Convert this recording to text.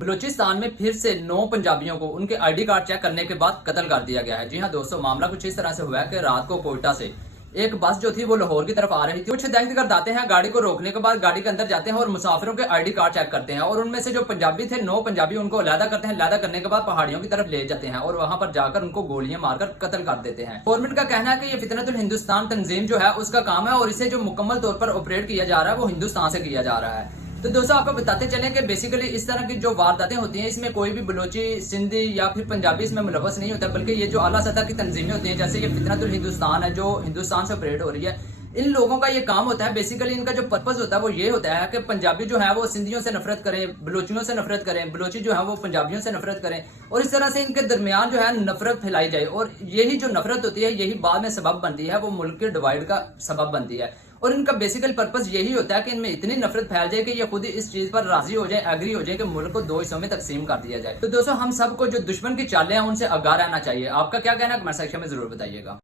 بلوچستان میں پھر سے 9 پنجابیوں کو ان کے آئی ڈی کارڈ چیک کرنے کے بعد قتل کر دیا گیا ہے۔ جی ہاں دوستو، معاملہ کچھ اس طرح سے ہوا ہے کہ رات کو کوئٹہ سے ایک بس جو تھی وہ لاہور کی طرف آ رہی تھی۔ کچھ دہشت گرد آتے ہیں، گاڑی کو روکنے کے بعد گاڑی کے اندر جاتے ہیں اور مسافروں کے آئی ڈی کارڈ چیک کرتے ہیں، اور ان میں سے جو پنجابی تھے 9 پنجابی ان کو علیحدہ کرتے ہیں۔ علیحدہ کرنے کے بعد پہاڑیوں کی طرف لے جاتے ہیں اور وہاں پر جا کر ان کو گولیاں مار کر قتل کر دیتے ہیں۔ گورنمنٹ کا کہنا ہے کہ یہ فتنۃ الہندوستان تنظیم جو ہے اس کا کام ہے، اور اسے جو مکمل طور پر آپریٹ کیا جا رہا ہے وہ ہندوستان سے کیا جا رہا ہے۔ تو دوستوں آپ کو بتاتے چلیں کہ بیسیکلی اس طرح کی جو وارداتیں ہوتی ہیں اس میں کوئی بھی بلوچی، سندھی یا پھر پنجابی اس میں ملوث نہیں ہوتا، بلکہ یہ جو اعلیٰ سطح کی تنظیمیں ہوتی ہیں جیسے یہ فتنۃ الہندوستان ہے جو ہندوستان سے آپریٹ ہو رہی ہے، ان لوگوں کا یہ کام ہوتا ہے۔ بیسیکلی ان کا جو پرپز ہوتا ہے وہ یہ ہوتا ہے کہ پنجابی جو ہے وہ سندھیوں سے نفرت کریں، بلوچیوں سے نفرت کریں، بلوچی جو ہے وہ پنجابیوں سے نفرت کریں، اور اس طرح سے ان کے درمیان جو ہے نفرت پھیلائی جائے، اور یہی جو نفرت ہوتی ہے یہی بعد میں سبب بنتی ہے، وہ ملک کے ڈیوائیڈ کا سبب بنتی ہے۔ اور ان کا بیسیکل پرپز یہی ہوتا ہے کہ ان میں اتنی نفرت پھیل جائے کہ یہ خود اس چیز پر راضی ہو جائے، ایگری ہو جائے کہ ملک کو 2 حصوں میں تقسیم کر دیا جائے۔ تو دوستو ہم سب کو جو دشمن کی چالیں ہیں ان سے آگاہ رہنا چاہیے۔ آپ کا کیا کہنا ہے کمنٹ سیکشن میں ضرور بتائیے گا۔